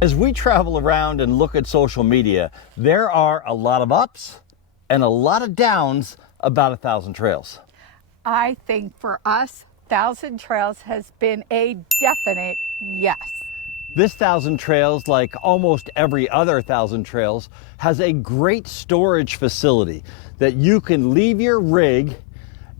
As we travel around and look at social media, there are a lot of ups and a lot of downs about 1,000 Trails. I think for us, 1,000 Trails has been a definite yes. This 1,000 Trails, like almost every other 1,000 Trails, has a great storage facility that you can leave your rig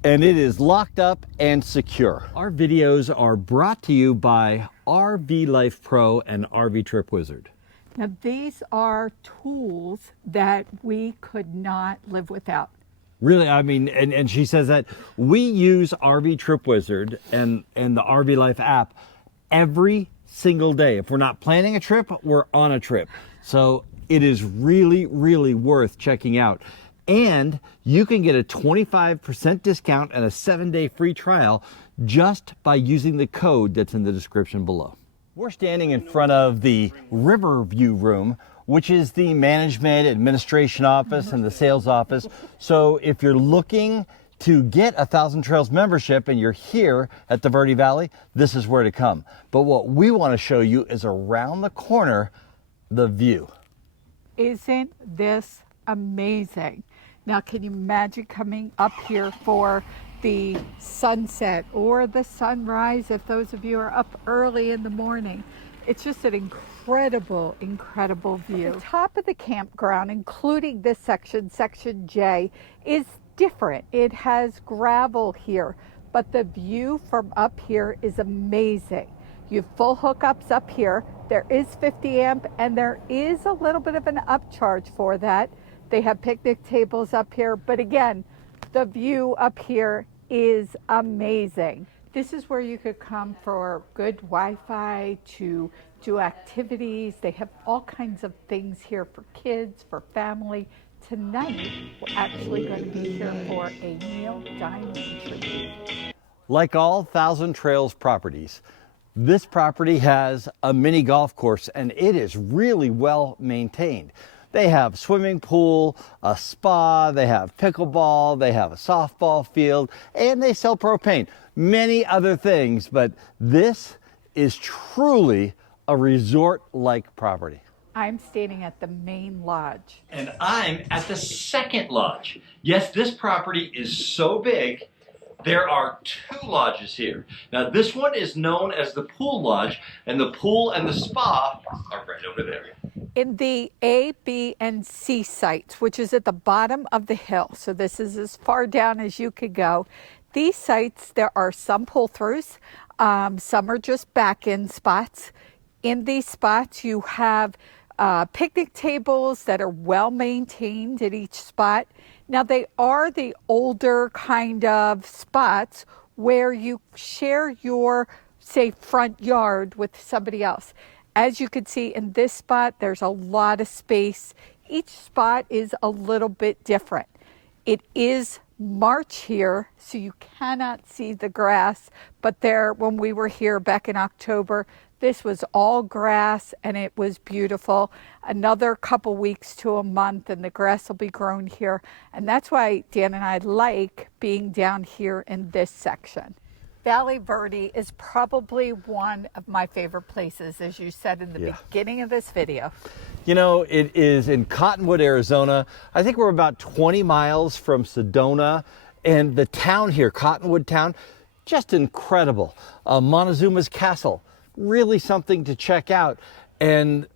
and it is locked up and secure. Our videos are brought to you by RV Life Pro and RV Trip Wizard. Now these are tools that we could not live without. Really, I mean, and she says that we use RV Trip Wizard and the RV Life app every single day. If we're not planning a trip, we're on a trip. So it is really, really worth checking out. And you can get a 25% discount and a 7-day free trial just by using the code that's in the description below. We're standing in front of the Riverview room, which is the management administration office and the sales office. So if you're looking to get a 1,000 Trails membership and you're here at the Verde Valley, this is where to come. But what we want to show you is around the corner, the view. Isn't this amazing? Now, can you imagine coming up here for the sunset or the sunrise if those of you are up early in the morning? It's just an incredible, incredible view. The top of the campground, including this section, Section J, is different. It has gravel here, but the view from up here is amazing. You have full hookups up here. There is 50 amp and there is a little bit of an upcharge for that. They have picnic tables up here, but again, the view up here is amazing. This is where you could come for good Wi-Fi, to do activities. They have all kinds of things here for kids, for family. Tonight, we're actually going to be here for a meal dining tribute. Like all 1,000 Trails properties, this property has a mini golf course and it is really well maintained. They have swimming pool, a spa, they have pickleball, they have a softball field, and they sell propane. Many other things, but this is truly a resort-like property. I'm standing at the main lodge. And I'm at the second lodge. Yes, this property is so big, there are 2 lodges here. Now this one is known as the pool lodge, and the pool and the spa are right over there. In the A, B, and C sites, which is at the bottom of the hill, so this is as far down as you could go. These sites, there are some pull-throughs, some are just back-in spots. In these spots, you have picnic tables that are well maintained at each spot. Now they are the older kind of spots where you share your, say, front yard with somebody else. As you can see in this spot, there's a lot of space. Each spot is a little bit different. It is March here, so you cannot see the grass, but there, when we were here back in October, this was all grass and it was beautiful. Another couple weeks to a month and the grass will be grown here. And that's why Dan and I like being down here in this section. Valley Verde is probably one of my favorite places, as you said in the beginning of this video. You know, it is in Cottonwood, Arizona. I think we're about 20 miles from Sedona, and the town here, Cottonwood town, just incredible. Montezuma's Castle, really something to check out. And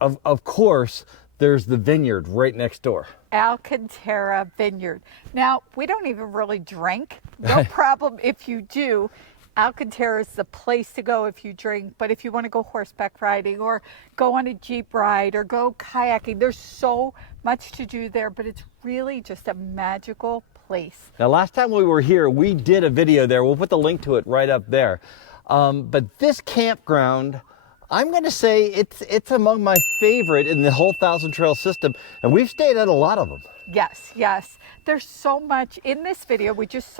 of course, there's the vineyard right next door. Alcantara Vineyard. Now, we don't even really drink. No problem if you do. Alcantara is the place to go if you drink, but if you want to go horseback riding or go on a Jeep ride or go kayaking, there's so much to do there, but it's really just a magical place. Now, last time we were here, we did a video there. We'll put the link to it right up there. But this campground, I'm going to say it's among my favorite in the whole 1,000 Trail system, and we've stayed at a lot of them. Yes, yes. There's so much in this video. We just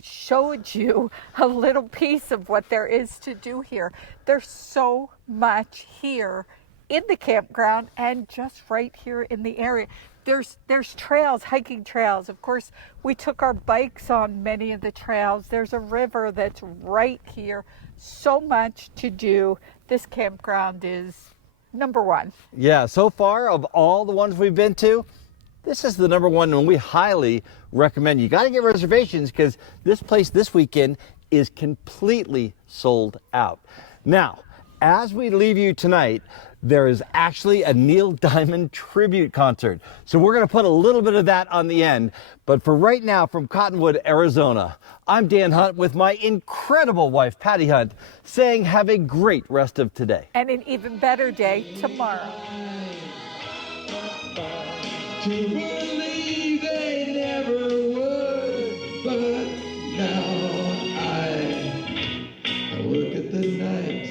showed you a little piece of what there is to do here. There's so much here in the campground and just right here in the area. There's trails, hiking trails. Of course, we took our bikes on many of the trails. There's a river that's right here. So much to do. This campground is number one. Yeah, so far of all the ones we've been to, this is the number one, and we highly recommend. You got to get reservations because this place this weekend is completely sold out. Now, as we leave you tonight, there is actually a Neil Diamond tribute concert. So we're going to put a little bit of that on the end. But for right now, from Cottonwood, Arizona, I'm Dan Hunt with my incredible wife, Patti Hunt, saying have a great rest of today. And an even better day tomorrow. To believe they never would, but now I look at the night,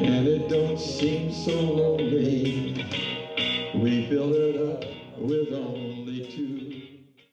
and it don't seem so lonely.